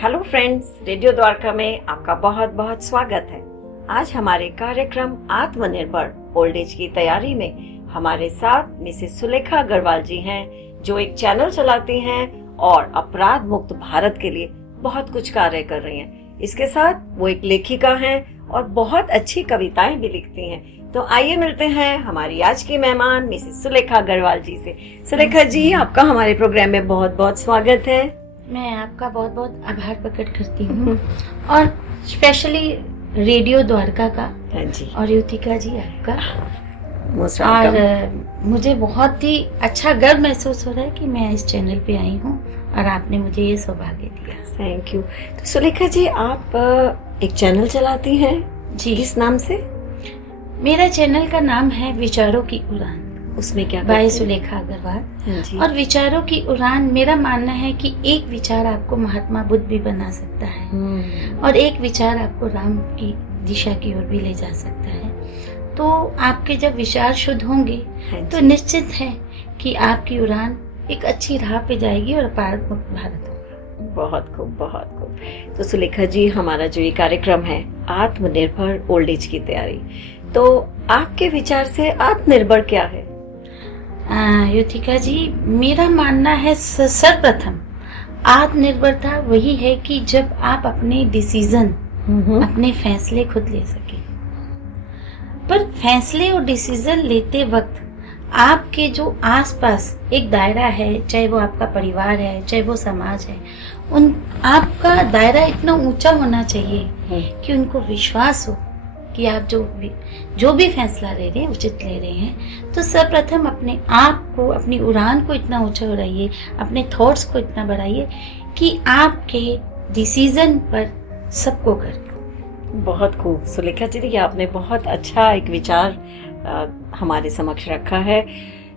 Hello friends, radio Dwarka में आपका बहुत बहुत स्वागत है। आज हमारे कार्यक्रम आत्मनिर्भर ओल्ड एज की तैयारी में हमारे साथ मिसेस सुलेखा अग्रवाल जी हैं, जो एक चैनल चलाती हैं और अपराध मुक्त भारत के लिए बहुत कुछ कार्य कर रही हैं। इसके साथ वो एक लेखिका हैं और बहुत अच्छी कविताएं भी लिखती हैं। तो आइए मिलते हैं हमारी आज की मेहमान मिसेस सुलेखा अग्रवाल जी से। सुलेखा जी, आपका हमारे प्रोग्राम में बहुत बहुत स्वागत है। मैं आपका बहुत बहुत आभार प्रकट करती हूँ और स्पेशली रेडियो द्वारका का जी और युतिका जी आपका। और मुझे बहुत ही अच्छा गर्व महसूस हो रहा है कि मैं इस चैनल पे आई हूँ और आपने मुझे ये सौभाग्य दिया। Thank you. तो सुलेखा जी, आप एक चैनल चलाती हैं जी, किस नाम से? मेरा चैनल का नाम है विचारों की उड़ान। उसमें क्या बाय सुलेखा अग्रवाल। और विचारों की उड़ान, मेरा मानना है कि एक विचार आपको महात्मा बुद्ध भी बना सकता है और एक विचार आपको राम की दिशा की ओर भी ले जा सकता है। तो आपके जब विचार शुद्ध होंगे तो निश्चित है कि आपकी उड़ान एक अच्छी राह पे जाएगी और अपराध मुक्त भारत होगा। बहुत खूब, बहुत खूब। तो सुलेखा जी, हमारा जो ये कार्यक्रम है आत्मनिर्भर ओल्ड एज की तैयारी, तो आपके विचार से आत्मनिर्भर क्या है? युतिका जी, मेरा मानना है सर्वप्रथम आत्मनिर्भरता वही है कि जब आप अपने डिसीजन, अपने फैसले खुद ले सके। पर फैसले और डिसीजन लेते वक्त आपके जो आसपास एक दायरा है, चाहे वो आपका परिवार है, चाहे वो समाज है, उन आपका दायरा इतना ऊंचा होना चाहिए कि उनको विश्वास हो कि आप जो भी फैसला ले रहे हैं उचित ले रहे हैं। तो सर्वप्रथम अपने आप को, अपनी उड़ान को इतना ऊंचा बढ़ाइए, अपने थॉट्स को इतना बढ़ाइए कि आपके डिसीजन पर सबको कर। बहुत खूब सुलेखा जी, आपने बहुत अच्छा एक विचार हमारे समक्ष रखा है।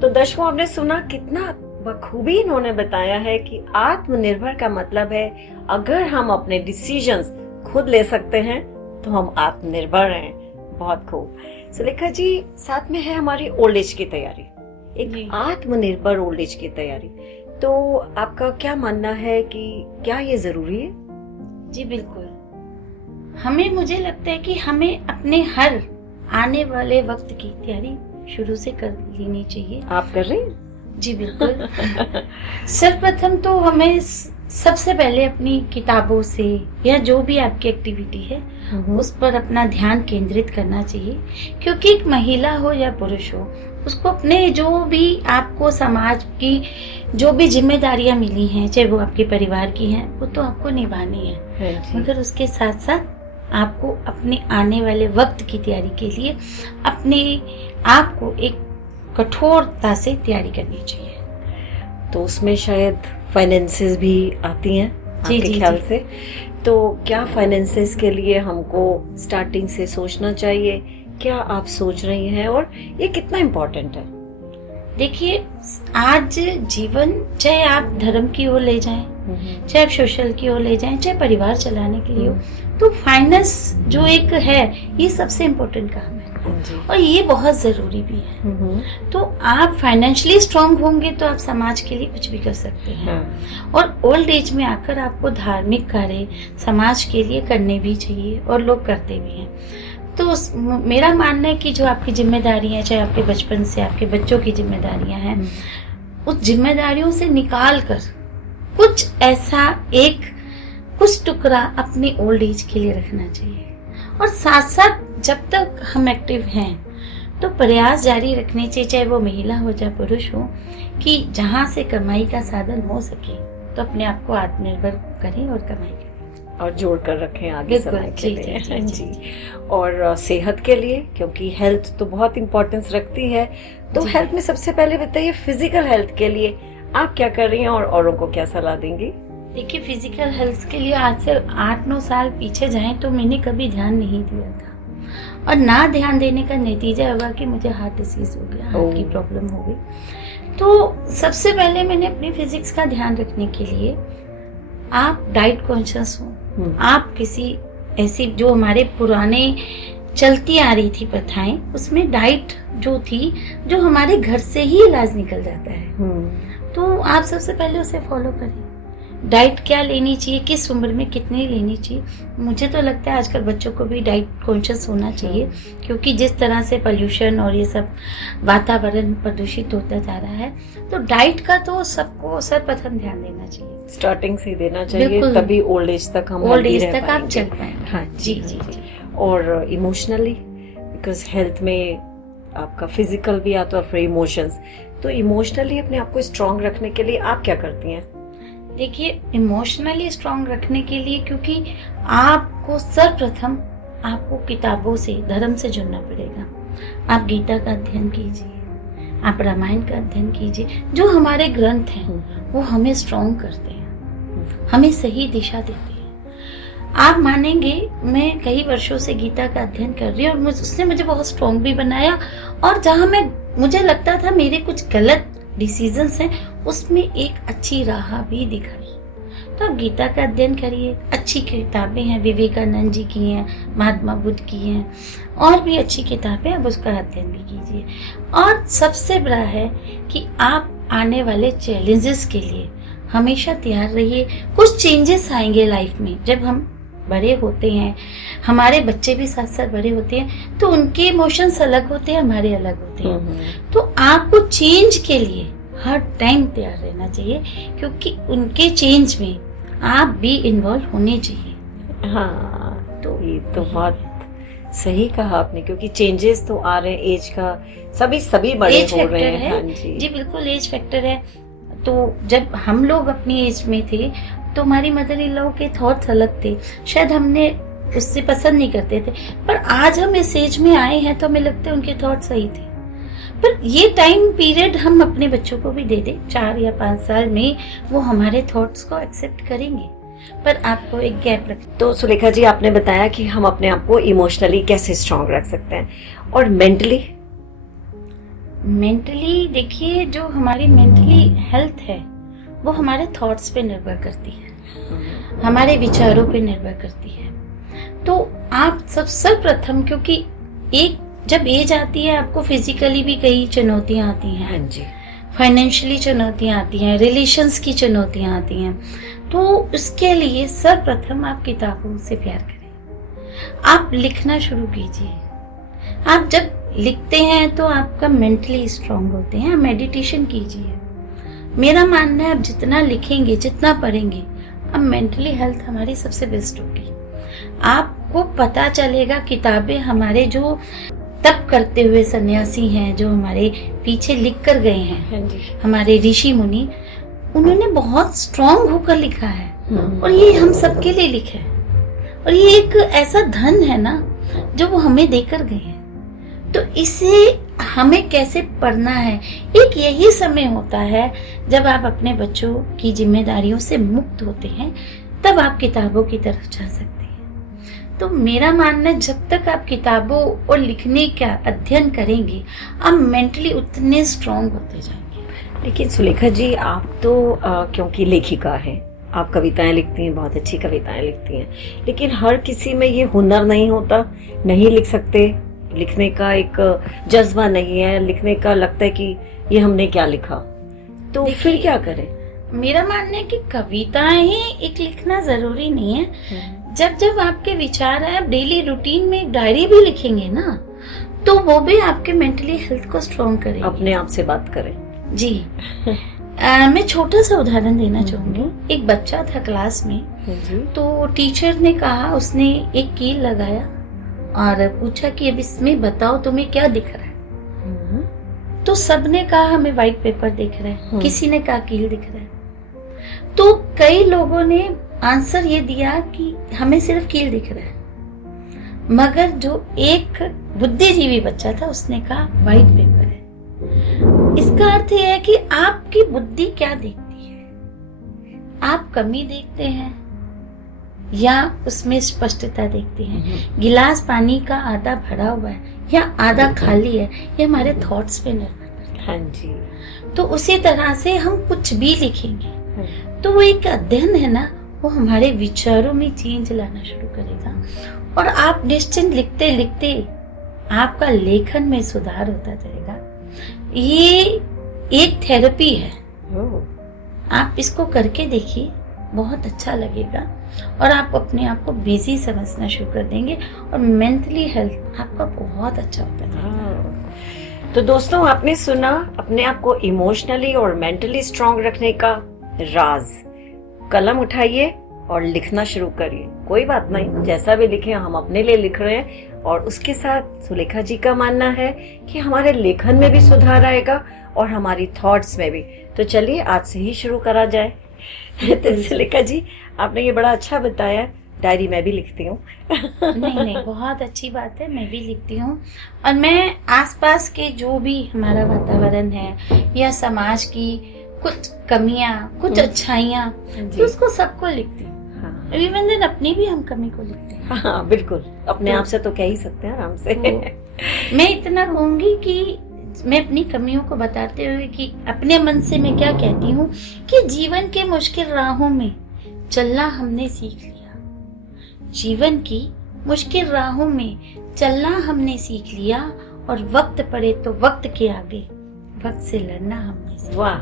तो दर्शकों, आपने सुना कितना बखूबी इन्होंने बताया है कि आत्मनिर्भर का मतलब है अगर हम अपने डिसीजंस खुद ले सकते हैं तो हम आत्मनिर्भर हैं। बहुत खूब। सुलेखा जी, साथ में है हमारी ओल्ड एज की तैयारी, एक आत्मनिर्भर ओल्ड एज की तैयारी। तो आपका क्या मानना है कि क्या ये जरूरी है? जी बिल्कुल। मुझे लगता है कि हमें अपने हर आने वाले वक्त की तैयारी शुरू से कर लेनी चाहिए। आप कर रही हैं? जी बिल्कुल। सर्वप्रथम तो हमें सबसे पहले अपनी किताबों से या जो भी आपकी एक्टिविटी है उस पर अपना ध्यान केंद्रित करना चाहिए, क्योंकि एक महिला हो या पुरुष हो, उसको अपने जो भी आपको समाज की जो भी जिम्मेदारियां मिली हैं, चाहे वो आपके परिवार की हैं, वो तो आपको निभानी है, मगर उसके साथ साथ आपको अपने आने वाले वक्त की तैयारी के लिए अपने आप को एक कठोरता से तैयारी करनी चाहिए। तो उसमें शायद फाइनेंसेस भी आती हैं आपके ख्याल से। तो क्या फाइनेंसेस के लिए हमको स्टार्टिंग से सोचना चाहिए? क्या आप सोच रही हैं और ये कितना इम्पोर्टेंट है? देखिए, आज जीवन, चाहे आप धर्म की ओर ले जाएं, चाहे आप सोशल की ओर ले जाएं, चाहे परिवार चलाने के लिए हो, तो फाइनेंस जो एक है, ये सबसे इम्पोर्टेंट काम है और ये बहुत जरूरी भी है। तो आप फाइनेंशियली स्ट्रांग होंगे तो आप समाज के लिए कुछ भी कर सकते हैं। और ओल्ड एज में आकर आपको धार्मिक कार्य समाज के लिए करने भी चाहिए और लोग करते भी हैं। तो मेरा मानना है कि जो आपकी जिम्मेदारियां, चाहे आपके बचपन से आपके बच्चों की जिम्मेदारियां हैं, उस जिम्मेदारियों से निकाल कर कुछ ऐसा कुछ टुकड़ा अपने ओल्ड एज के लिए रखना चाहिए। और साथ साथ जब तक हम एक्टिव हैं तो प्रयास जारी रखने चाहिए, चाहे वो महिला हो चाहे पुरुष हो, कि जहाँ से कमाई का साधन हो सके तो अपने आप को आत्मनिर्भर करें और कमाई करें और जोड़ कर रखें आगे समय के लिए। जी। और सेहत के लिए, क्योंकि हेल्थ तो बहुत इम्पोर्टेंस रखती है, तो हेल्थ में सबसे पहले बताइए, फिजिकल हेल्थ के लिए आप क्या कर रही हैं और औरों को क्या सलाह देंगी? देखिए, फिजिकल हेल्थ के लिए आज से 8-9 साल पीछे जाएं तो मैंने कभी ध्यान नहीं दिया था, और ना ध्यान देने का नतीजा हुआ कि मुझे हार्ट डिसीज हो गया, हार्ट की प्रॉब्लम हो गई। तो सबसे पहले मैंने अपनी फिजिक्स का ध्यान रखने के लिए, आप डाइट कॉन्शियस हो, आप किसी ऐसी जो हमारे पुराने चलती आ रही थी प्रथाएं, उसमें डाइट जो थी, जो हमारे घर से ही इलाज निकल जाता है, तो आप सबसे पहले उसे फॉलो करें। डाइट क्या लेनी चाहिए, किस उम्र में कितनी लेनी चाहिए। मुझे तो लगता है आजकल बच्चों को भी डाइट कॉन्शियस होना चाहिए, क्योंकि जिस तरह से पोल्यूशन और ये सब वातावरण प्रदूषित होता जा रहा है, तो डाइट का तो सबको सर्वप्रथम ध्यान देना चाहिए, स्टार्टिंग से देना चाहिए, बिल्कुल। तभी ओल्ड एज तक हम ओल्ड healthy एज रह तक आप पाएंगे। चल पाएंगे। हाँ जी जी जी। और इमोशनली, बिकॉज हेल्थ में आपका फिजिकल भी आता है और फिर इमोशंस, तो इमोशनली अपने आप को स्ट्रांग रखने के लिए आप क्या करती हैं? देखिए, इमोशनली स्ट्रांग रखने के लिए, क्योंकि आपको सर्वप्रथम आपको किताबों से, धर्म से जुड़ना पड़ेगा। आप गीता का अध्ययन कीजिए, आप रामायण का अध्ययन कीजिए। जो हमारे ग्रंथ हैं वो हमें स्ट्रांग करते हैं, हमें सही दिशा देते हैं। आप मानेंगे, मैं कई वर्षों से गीता का अध्ययन कर रही हूँ और उसने मुझे बहुत स्ट्रांग भी बनाया, और जहाँ मुझे लगता था मेरे कुछ गलत डिसीजंस हैं, उसमें एक अच्छी राह भी दिखाई। तो आप गीता का अध्ययन करिए, अच्छी किताबें हैं, विवेकानंद जी की हैं, महात्मा बुद्ध की हैं, और भी अच्छी किताबें, आप उसका अध्ययन भी कीजिए। और सबसे बड़ा है कि आप आने वाले चैलेंजेस के लिए हमेशा तैयार रहिए। कुछ चेंजेस आएंगे लाइफ में, जब हम बड़े होते हैं, हमारे बच्चे भी साथ साथ बड़े होते हैं, तो उनके इमोशंस अलग होते हैं, हमारे अलग होते हैं। तो आपको चेंज के लिए हर टाइम तैयार रहना चाहिए, क्योंकि उनके चेंज में आप भी इन्वॉल्व होने चाहिए। हाँ, तो ये तो बहुत सही कहा आपने, क्योंकि चेंजेस तो आ रहे हैं, एज का सभी बड़े एज हो रहे फैक्टर हैं। है। हाँ जी जी बिल्कुल, एज फैक्टर है। तो जब हम लोग अपनी एज में थे, तो हमारी मदर इन लॉ के थॉट्स अलग थे, शायद हमने उससे पसंद नहीं करते थे, पर आज हम इस एज में आए हैं तो हमें लगता है उनके थॉट्स सही थे। पर ये टाइम पीरियड हम अपने बच्चों को भी दे दें, 4 या 5 साल में वो हमारे थॉट्स को एक्सेप्ट करेंगे, पर आपको एक गैप रख। तो सुलेखा जी, आपने बताया कि हम अपने आप को इमोशनली कैसे स्ट्रांग रख सकते हैं, और मेंटली देखिए, जो हमारी मेंटली हेल्थ है वो हमारे थॉट्स पे निर्भर करती है, हमारे विचारों पे निर्भर करती है। तो आप सर्वप्रथम, क्योंकि एक जब एज आती है, आपको फिजिकली भी कई चुनौतियां आती हैं, हाँ जी, फाइनेंशियली चुनौतियां आती हैं, रिलेशंस की चुनौतियां आती हैं। तो उसके लिए सर्वप्रथम आप किताबों से प्यार करें, आप लिखना शुरू कीजिए। आप जब लिखते हैं तो आपका मेंटली स्ट्रांग होते हैं। मेडिटेशन कीजिए। मेरा मानना है, आप जितना लिखेंगे, जितना पढ़ेंगे, अब मेंटली हेल्थ हमारी सबसे बेस्ट होगी। आपको पता चलेगा, किताबें हमारे जो तप करते हुए सन्यासी हैं, जो हमारे पीछे लिख कर गए हैं, हाँ जी, हमारे ऋषि मुनि, उन्होंने बहुत स्ट्रांग होकर लिखा है, और ये हम सबके लिए लिखा है। और ये एक ऐसा धन है ना, जो वो हमें देकर गए हैं। तो इसे हमें कैसे पढ़ना है, एक यही समय होता है जब आप अपने बच्चों की जिम्मेदारियों से मुक्त होते हैं, तब आप किताबों की तरफ जा सकते हैं। तो मेरा मानना है, जब तक आप किताबों और लिखने का अध्ययन करेंगे, आप मेंटली उतने स्ट्रांग होते जाएंगे। लेकिन सुलेखा जी, आप तो क्योंकि लेखिका हैं, आप कविताएं लिखती हैं, बहुत अच्छी कविताएं लिखती हैं, लेकिन हर किसी में ये हुनर नहीं होता, नहीं लिख सकते, लिखने का एक जज्बा नहीं है, लिखने का लगता है कि ये हमने क्या लिखा, तो फिर क्या करें? मेरा मानना है कि कविताएं ही एक लिखना जरूरी नहीं है। जब जब आपके विचार आए, आप डेली रूटीन में एक डायरी भी लिखेंगे ना, तो वो भी आपके मेंटली हेल्थ को स्ट्रांग करेगी। अपने आप से बात करें। जी मैं छोटा सा उदाहरण देना चाहूंगी। एक बच्चा था क्लास में, तो टीचर ने कहा, उसने एक कील लगाया और पूछा कि अब इसमें बताओ तुम्हें क्या दिख रहा है। तो सबने कहा हमें व्हाइट पेपर दिख रहा है, किसी ने कहा कील दिख रहा है। तो कई लोगों ने आंसर ये दिया कि हमें सिर्फ कील दिख रहा है, मगर जो एक बुद्धिजीवी बच्चा था उसने कहा व्हाइट पेपर है। इसका अर्थ यह है कि आपकी बुद्धि क्या देखती है, आप कमी देखते हैं या उसमें स्पष्टता देखते हैं। गिलास पानी का आधा भरा हुआ है या आधा खाली है, ये हमारे थॉट्स पे निर्भर करता है। हाँ जी। तो उसी तरह से हम कुछ भी लिखेंगे तो वो एक अध्ययन है ना, वो हमारे विचारों में चेंज लाना शुरू करेगा, और आप निश्चिंत लिखते लिखते आपका लेखन में सुधार होता जाएगा। ये एक थेरेपी है, आप इसको करके देखिए, बहुत अच्छा लगेगा और आप अपने आप को बिजी समझना शुरू कर देंगे और मेंटली हेल्थ आपका बहुत अच्छा होता जाएगा। तो दोस्तों, आपने सुना अपने आप को इमोशनली और मेंटली स्ट्रांग रखने का राज। कलम उठाइए और लिखना शुरू करिए। कोई बात नहीं, जैसा भी लिखे हम अपने लिए लिख रहे हैं, और उसके साथ सुलेखा जी का मानना है कि हमारे लेखन में भी सुधार आएगा और हमारी थॉट्स में भी। तो चलिए आज से ही शुरू करा जाए। तो सुलेखा जी, आपने ये बड़ा अच्छा बताया। डायरी मैं भी लिखती हूँ। नहीं, बहुत अच्छी बात है, मैं भी लिखती हूँ। और मैं आसपास के जो भी हमारा वातावरण है या समाज की कुछ कमियां, कुछ अच्छाइयां, तो उसको सबको लिखती हूँ। इवन देन अपनी भी हम कमी को लिखते हैं। हाँ बिल्कुल, अपने आप से तो कह ही सकते हैं आराम से। मैं इतना कहूंगी कि मैं अपनी कमियों को बताते हुए कि अपने मन से मैं क्या कहती हूँ कि जीवन के मुश्किल राहों में चलना हमने सीख लिया। जीवन की मुश्किल राहों में चलना हमने सीख लिया और वक्त पड़े तो वक्त के आगे वक्त से लड़ना हमने सीख लिया। वाह,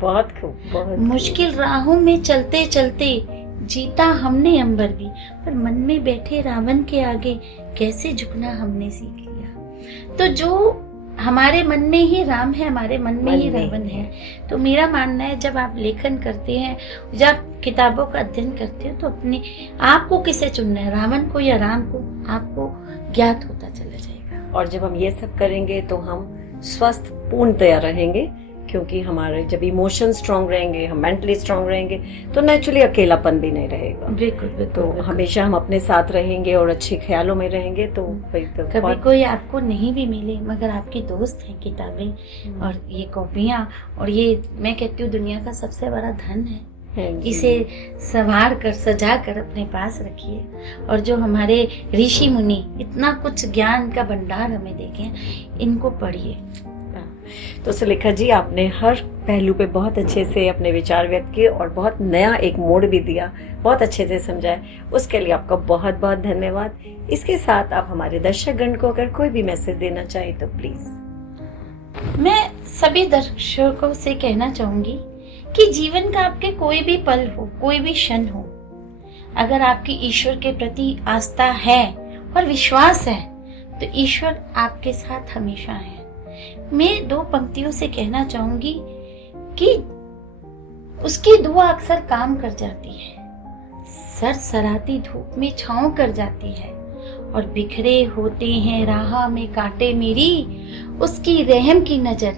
बहुत खूब, बहुत मुश्किल राहों में चलते चलते जीता हमने अंबर भी, पर मन में बैठे रावण के आगे कैसे झुकना हमने सीख लिया। तो जो हमारे मन में ही राम है, हमारे मन में ही रावण है। तो मेरा मानना है जब आप लेखन करते हैं, जब किताबों का अध्ययन करते हो, तो अपने आपको किसे चुनना है, रावण को या राम को, आपको ज्ञात होता चला जाएगा। और जब हम ये सब करेंगे तो हम स्वस्थ पूर्णतया रहेंगे, क्योंकि हमारे जब इमोशन स्ट्रांग रहेंगे, हम मेंटली स्ट्रांग रहेंगे, तो नेचुरली अकेलापन भी नहीं रहेगा। बिल्कुल। तो हमेशा हम अपने साथ रहेंगे और अच्छे ख्यालों में रहेंगे। तो कभी कोई आपको नहीं भी मिले मगर आपकी दोस्त है किताबें और ये कॉपियां, और ये मैं कहती हूँ दुनिया का सबसे बड़ा धन है। इसे संवार कर सजा कर अपने पास रखिए। और जो हमारे ऋषि मुनि इतना कुछ ज्ञान का भंडार हमें देखे, इनको पढ़िए। तो सुलेखा जी, आपने हर पहलू पे बहुत अच्छे से अपने विचार व्यक्त किए और बहुत नया एक मोड़ भी दिया, बहुत अच्छे से समझाया। उसके लिए आपका बहुत बहुत धन्यवाद। इसके साथ आप हमारे दर्शकगण को अगर कोई भी मैसेज देना चाहे तो प्लीज। मैं सभी दर्शकों से कहना चाहूंगी कि जीवन का आपके कोई भी पल हो, कोई भी क्षण हो, अगर आपकी ईश्वर के प्रति आस्था है और विश्वास है तो ईश्वर आपके साथ हमेशा है। मैं 2 पंक्तियों से कहना चाहूंगी कि उसकी दुआ अक्सर काम कर जाती है, सरसराती धूप में छांव कर जाती है, और बिखरे होते हैं राह में कांटे मेरी, उसकी रहम की नजर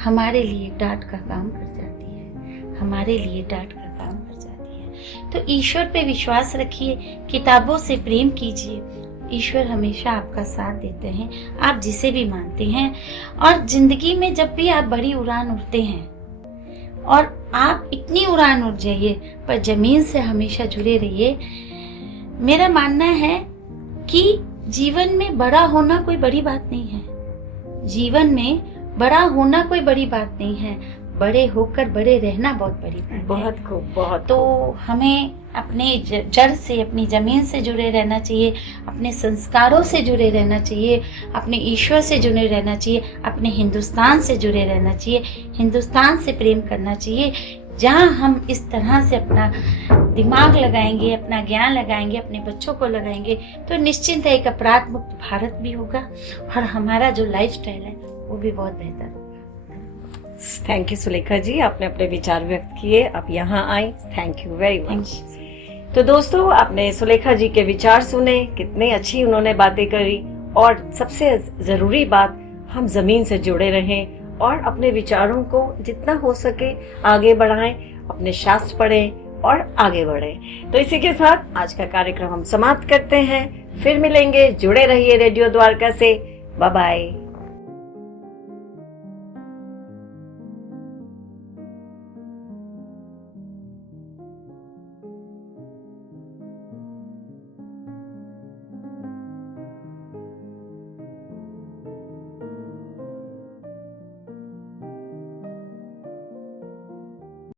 हमारे लिए डांट का काम कर जाती है, हमारे लिए डांट का काम कर जाती है। तो ईश्वर पे विश्वास रखिए, किताबों से प्रेम कीजिए, ईश्वर हमेशा आपका साथ देते हैं, आप जिसे भी मानते हैं। और जिंदगी में जब भी आप बड़ी उड़ान उड़ते हैं, और आप इतनी उड़ान उड़ जाइए पर जमीन से हमेशा जुड़े रहिए। मेरा मानना है कि जीवन में बड़ा होना कोई बड़ी बात नहीं है, जीवन में बड़ा होना कोई बड़ी बात नहीं है, बड़े होकर बड़े रहना बहुत बड़ी बात है। बहुत खूब, बहुत। तो हमें अपने जड़ से, अपनी जमीन से जुड़े रहना चाहिए, अपने संस्कारों से जुड़े रहना चाहिए, अपने ईश्वर से जुड़े रहना चाहिए, अपने हिंदुस्तान से जुड़े रहना चाहिए, हिंदुस्तान से प्रेम करना चाहिए। जहाँ हम इस तरह से अपना दिमाग लगाएंगे, अपना ज्ञान लगाएंगे, अपने बच्चों को लगाएंगे, तो निश्चिंत है एक अपराध मुक्त भारत भी होगा और हमारा जो लाइफस्टाइल है वो भी बहुत बेहतर होगा। थैंक यू सुलेखा जी, आपने अपने विचार व्यक्त किए, आप यहाँ आए, थैंक यू वेरी मच। तो दोस्तों, आपने सुलेखा जी के विचार सुने, कितनी अच्छी उन्होंने बातें करी, और सबसे जरूरी बात, हम जमीन से जुड़े रहें और अपने विचारों को जितना हो सके आगे बढ़ाएं, अपने शास्त्र पढ़ें और आगे बढ़ें। तो इसी के साथ आज का कार्यक्रम हम समाप्त करते हैं। फिर मिलेंगे, जुड़े रहिए रेडियो द्वारका से। Bye bye.